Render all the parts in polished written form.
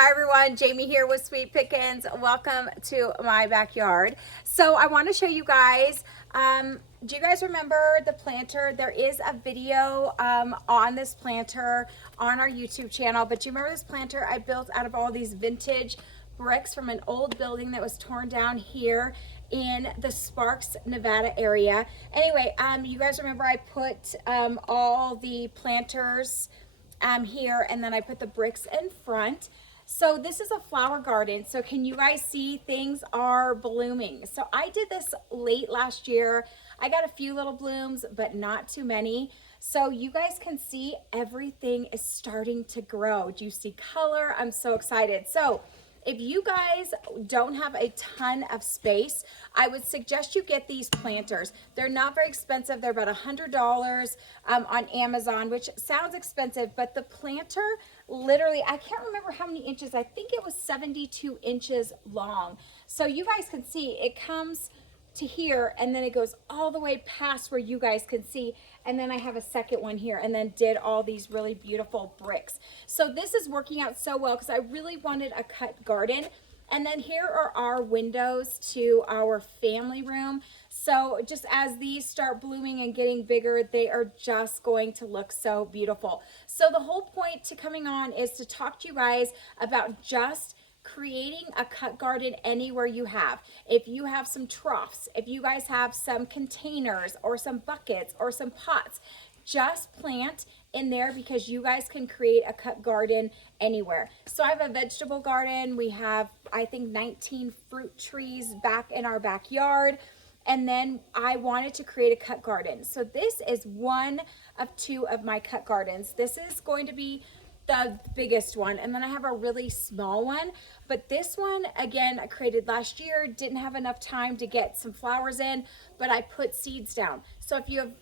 Hi everyone, Jamie here with Sweet Pickins. Welcome to my backyard. So I want to show you guys, do you guys remember the planter? There is a video on this planter on our YouTube channel, but do you remember this planter I built out of all these vintage bricks from an old building that was torn down here in the Sparks, Nevada area? Anyway, you guys remember I put all the planters here, and then I put the bricks in front. So this is a flower garden. So can you guys see things are blooming? So I did this late last year. I got a few little blooms, but not too many. So you guys can see everything is starting to grow. Do you see color? I'm so excited. So if you guys don't have a ton of space, I would suggest you get these planters. They're not very expensive. They're about $100 on Amazon, which sounds expensive, but the planter literally, I can't remember how many inches. I think it was 72 inches long. So you guys can see it comes to here, and then it goes all the way past where you guys can see, and then I have a second one here, and then did all these really beautiful bricks. So this is working out so well because I really wanted a cut garden. And then here are our windows to our family room. So just as these start blooming and getting bigger, they are just going to look so beautiful. So the whole point to coming on is to talk to you guys about just creating a cut garden anywhere you have. If you have some troughs, if you guys have some containers or some buckets or some pots, just plant in there because you guys can create a cut garden anywhere. So I have a vegetable garden. We have, I think, 19 fruit trees back in our backyard. And then I wanted to create a cut garden. So this is one of two of my cut gardens. This is going to be the biggest one, and then I have a really small one, but this one again I created last year. Didn't have enough time to get some flowers in, but I put seeds down. So if you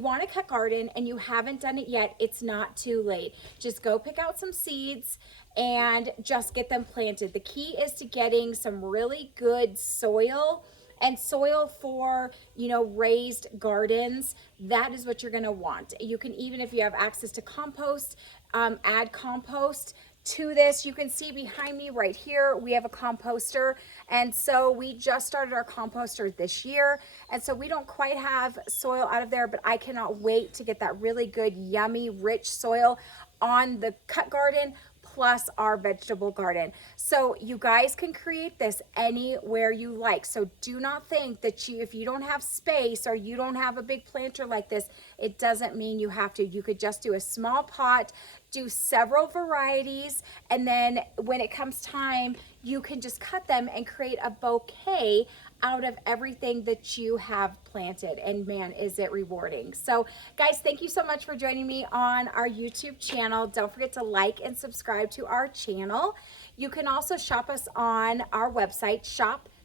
want to cut garden and you haven't done it yet, it's not too late. Just go pick out some seeds and just get them planted. The key is to getting some really good soil, and soil for, you know, raised gardens. That is what you're gonna want. You can, even if you have access to compost, add compost to this. You can see behind me right here, we have a composter. And so we just started our composter this year. And so we don't quite have soil out of there, but I cannot wait to get that really good, yummy, rich soil on the cut garden plus our vegetable garden. So you guys can create this anywhere you like. So do not think that if you don't have space or you don't have a big planter like this, it doesn't mean you have to. You could just do a small pot, do several varieties, and then when it comes time, you can just cut them and create a bouquet out of everything that you have planted. And man, is it rewarding. So guys, thank you so much for joining me on our YouTube channel. Don't forget to like and subscribe to our channel. You can also shop us on our website,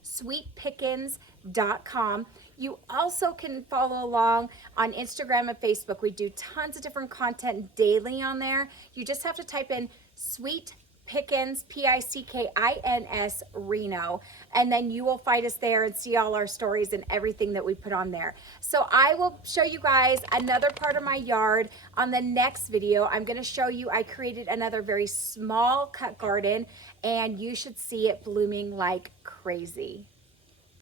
shopsweetpickins.com. You also can follow along on Instagram and Facebook. We do tons of different content daily on there. You just have to type in Sweet Pickins, Pickins Reno, and then you will find us there and see all our stories and everything that we put on there. So I will show you guys another part of my yard on the next video. I'm going to show you I created another very small cut garden, and you should see it blooming like crazy.